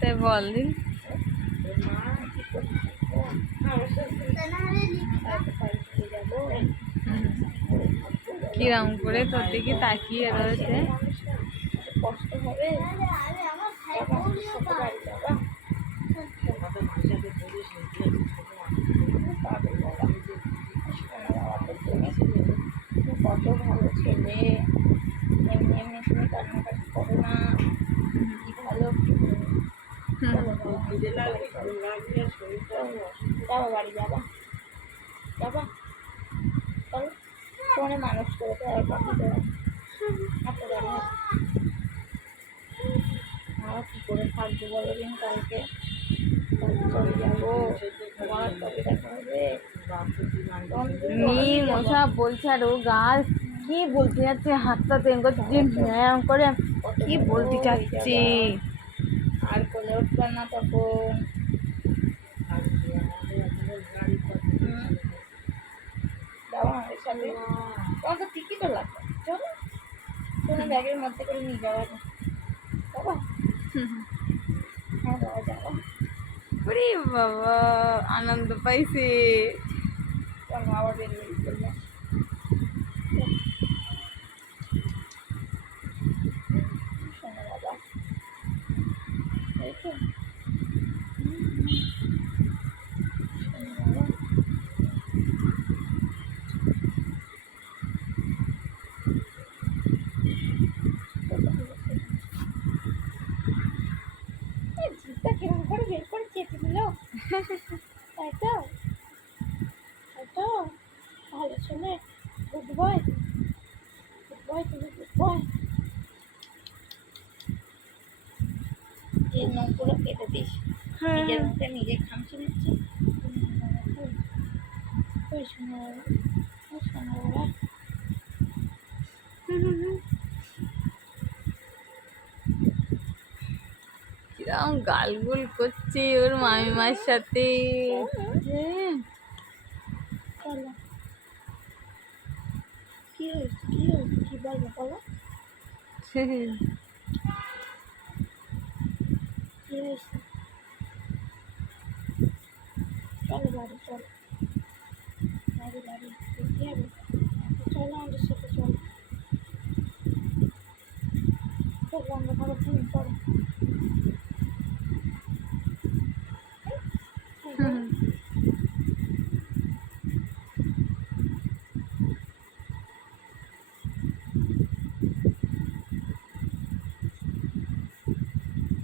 তাই বল দিন কিরম করে তোর দিকে তাকিয়ে রয়েছে। কষ্ট হবে কত ভালো ছেলে, এমনি এমনি তুমি কান্নাকাটি করো না, কি ভালো যাবা বাড়ি যাবা যাবা চলো ফোনে মানুষ করে তো আর বাকি দেওয়া আপনার বাড়ি আর কী করে থাকবো বলো দিন, কালকে চলে যাবো তোমার তবে দেখা হবে। মশা বলছে আর ও গাছ কি বলতে যাচ্ছে, হাতটা তেম করছে ব্যায়াম করে কি বলতে চাচ্ছে। আর কোলে উঠবে না তখন। যাবো আমাদের সাথে, তোমার তো টিকিটও লাগবে, চলো তোমার ব্যাগের মধ্যে করে নিয়ে যাওয়া বাবা। হ্যাঁ বাবা যাবো। ওরে বাবা আনন্দ পাইছে। চলো আবার বেরিয়ে চলে শোনো বাবা, এই তো জিপটা কিরকম করে বের করে চেপে নিল, তাই তো তাই তো ভালো ছেলে, গুড বয় তুমি গুড বয়। যে নখগুলো কেটে দিস, নিজের মুখে নিজে খামচি নিচ্ছে। ওই শোনো ওই শোনো বাবা, কিরম গালগুল করছে ওর মামিমার সাথে। চলো কি হয়েছে কি হয়েছে কি বলবো বলো, কি হয়েছে চলো বাড়ি চলো, বাড়ি বাড়ি দেখতে হবে।